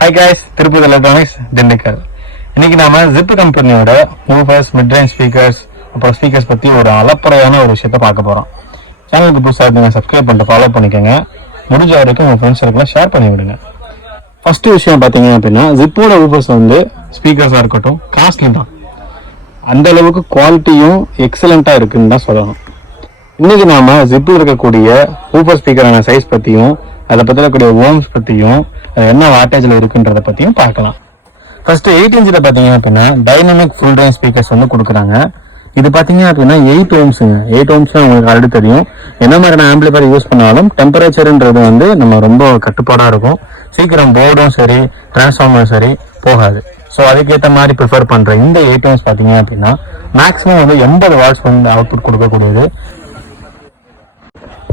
Hi guys, Tirupati Electronics, Dindikal. இன்னைக்கு நாம zip கம்பெனியோட ஊஃபர்ஸ், மிட் ரேஞ்ச் ஸ்பீக்கர்ஸ், அப்புறம் ஸ்பீக்கர்ஸ் பத்தி ஒரு அளப்பறையான ஒரு விஷயத்த பார்க்க போறோம். சேனலுக்கு புதுசாக இருந்தீங்க சப்ஸ்கிரைப் பண்ணிட்டு ஃபாலோ பண்ணிக்கோங்க. முடிஞ்ச வரைக்கும் உங்க ஃப்ரெண்ட்ஸ் சர்க்கிள் ஷேர் பண்ணி விடுங்க. ஃபர்ஸ்ட் விஷயம் பாத்தீங்க அப்படின்னா ஜிப்போட ஊஃபர்ஸ் வந்து ஸ்பீக்கர்ஸா இருக்கட்டும் காஸ்ட்லி தான். அந்த அளவுக்கு குவாலிட்டியும் எக்ஸலண்டா இருக்குன்னு தான் சொல்லணும். இன்னைக்கு நாம ஜிப்பில் இருக்கக்கூடிய ஊஃபர் ஸ்பீக்கரான சைஸ் பத்தியும் அதை பத்தி இருக்கக்கூடிய ஓம்ஸ் பத்தியும் என்ன வாட்டேஜ்ல இருக்குன்றத பத்தியும் பார்க்கலாம். ஃபர்ஸ்ட் 8 இன்ச்ல பாத்தீங்க அப்படின்னா டைனமிக் ஃபுல் ரேஞ்ச் ஸ்பீக்கர்ஸ் வந்து கொடுக்குறாங்க. இது பாத்தீங்க அப்படின்னா 8 ஓம்ஸுங்க. 8 ஓம்ஸ் உங்களுக்கு ஆல்ரெடி தெரியும். என்ன மாதிரியான ஆம்பிளிஃபையர் யூஸ் பண்ணாலும் டெம்பரேச்சர்ன்றது வந்து நம்ம ரொம்ப கட்டுப்பாடா இருக்கும். சீக்கிரம் போர்டும் சரி டிரான்ஸ்ஃபார்மரும் சரி போகாது. ஸோ அதுக்கேற்ற மாதிரி ப்ரிஃபர் பண்ற இந்த 8 ஓம்ஸ் பாத்தீங்க அப்படின்னா மேக்ஸிமம் வந்து 80 வாட்ஸ் வந்து அவுட்புட் கொடுக்கக்கூடியது.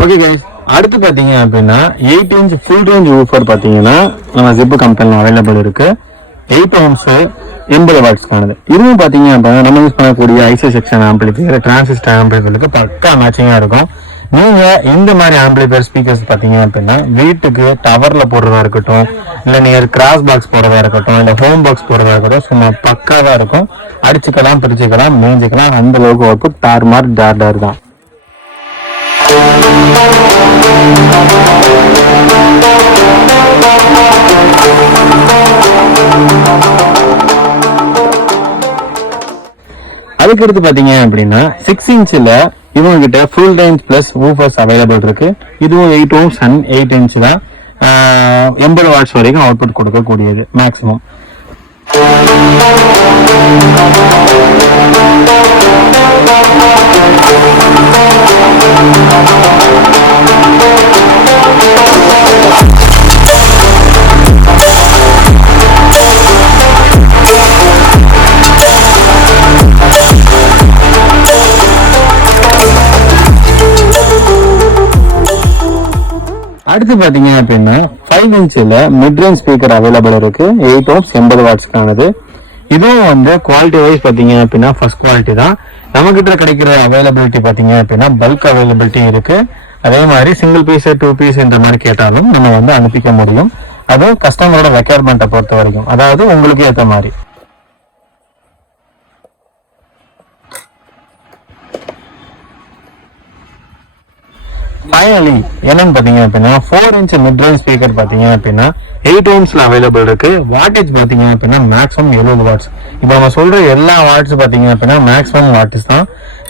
ஓகே கைஸ், அடுத்து பாத்தீங்க அப்படின்னா 8 இன்ச் ஃபுல் ரேஞ்ச் ஊஃபர் பாத்தீங்கன்னா நம்ம ஜிப் கம்பெனில அவைலபிள் இருக்கு. 8 ஓம்ஸ் 80 வாட்ஸ்க்கானது. இதுவும் பாத்தீங்க அப்படின்னா நம்ம யூஸ் பண்ணக்கூடிய ஐசி செக்ஷன் ஆம்பிளிஃபையர், டிரான்சிஸ்டர் ஆம்பிளிஃபையருக்கு பக்கா மேட்சிங்கா இருக்கும். நீங்க இந்த மாதிரி ஆம்பிளிஃபையர் ஸ்பீக்கர்ஸ் பாத்தீங்க அப்படின்னா வீட்டுக்கு டவர்ல போடுறதா இருக்கட்டும், இல்ல நீங்க கிராஸ் பாக்ஸ் போடுறதா இருக்கட்டும், இல்ல ஹோம் பாக்ஸ் போடுறதா இருக்கட்டும், சும்மா பக்காவா இருக்கும். அடிச்சுக்கலாம், பிரிச்சுக்கலாம், மேஞ்சிக்கலாம். அந்த அளவுக்கு அவுட்புட் தாறுமாறு டார் தான். அதுக்கடுத்து பாத்தீங்க அப்படின்னா 6 இன்ச்ல இவங்க கிட்ட full range plus woofers available இருக்கு. இதுவும் 8 ஓம்ஸ் அண்ட் 8 இன்ச் தான். 80 வாட்ஸ் வரைக்கும் அவுட்புட் கொடுக்கக்கூடியது மேக்ஸிமம். அடுத்து பாத்தீங்க அப்படின்னா 5 இன்ச்ல மிட் ரேஞ்ச் ஸ்பீக்கர் அவைலபிள் இருக்கு. 8 ஓம்ஸ் 80 வாட்ஸ்க்கானது. இதுவும் வந்து குவாலிட்டி வைஸ் பாத்தீங்க அப்படின்னா ஃபர்ஸ்ட் குவாலிட்டி தான். நம்ம கிட்ட கிடைக்கிற அவைலபிலிட்டி பாத்தீங்க அப்படின்னா பல்க் அவைலபிலிட்டி இருக்கு. அதே மாதிரி சிங்கிள் பீஸ் 2 பீஸ் இந்த மாதிரி கேட்டாலும் நம்ம வந்து அனுப்பிக்க முடியும். அது கஸ்டமரோட ரெக்யர்மெண்ட்டை பொறுத்த வரைக்கும், அதாவது உங்களுக்கு ஏற்ற மாதிரி. ஃபைனலி என்னன்னு பாத்தீங்க அப்படின்னா 4 இன்ச் மிட் ரேஞ்ச் ஸ்பீக்கர் பாத்தீங்க அப்படின்னா 8 ஓம்ஸ்ல அவைலபிள் இருக்கு. வாட்டேஜ் பாத்தீங்க அப்படின்னா மேக்ஸிமம் 70 வாட்ஸ். இப்போ நம்ம சொல்ற எல்லா வாட்ஸ் பாத்தீங்க அப்படின்னா மேக்ஸிமம் வாட்ஸ் தான்.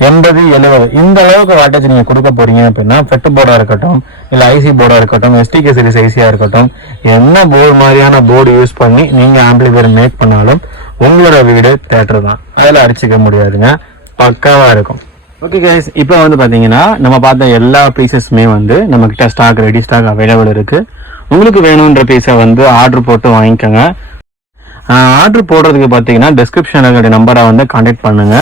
80, 70 இந்த அளவுக்கு வாட்டேஜ் நீங்க கொடுக்க போறீங்க அப்படின்னா ஃபெட் போர்டா இருக்கட்டும், இல்ல ஐசி போர்டா இருக்கட்டும், எஸ்டிகே சீரிஸ் ஐசியா இருக்கட்டும், என்ன போர்டு மாதிரியான போர்டு யூஸ் பண்ணி நீங்க ஆம்பிளிஃபையர் மேக் பண்ணாலும் உங்களோட வீடு தியேட்டர் தான். அதில் அடிச்சுக்க முடியாதுங்க, பக்காவா இருக்கும். ஓகே கைஸ், இப்போ வந்து பாத்தீங்கன்னா நம்ம பார்த்த எல்லா பீசஸுமே வந்து நம்ம கிட்ட ஸ்டாக் ரெடி ஸ்டாக் அவைலபிள் இருக்கு. உங்களுக்கு வேணும்ன்ற பீஸை வந்து ஆர்டர் போட்டு வாங்கிக்கோங்க. ஆர்டர் போடுறதுக்கு பாத்தீங்கன்னா டிஸ்கிரிப்ஷன்ல நம்பரை வந்து கான்டாக்ட் பண்ணுங்க.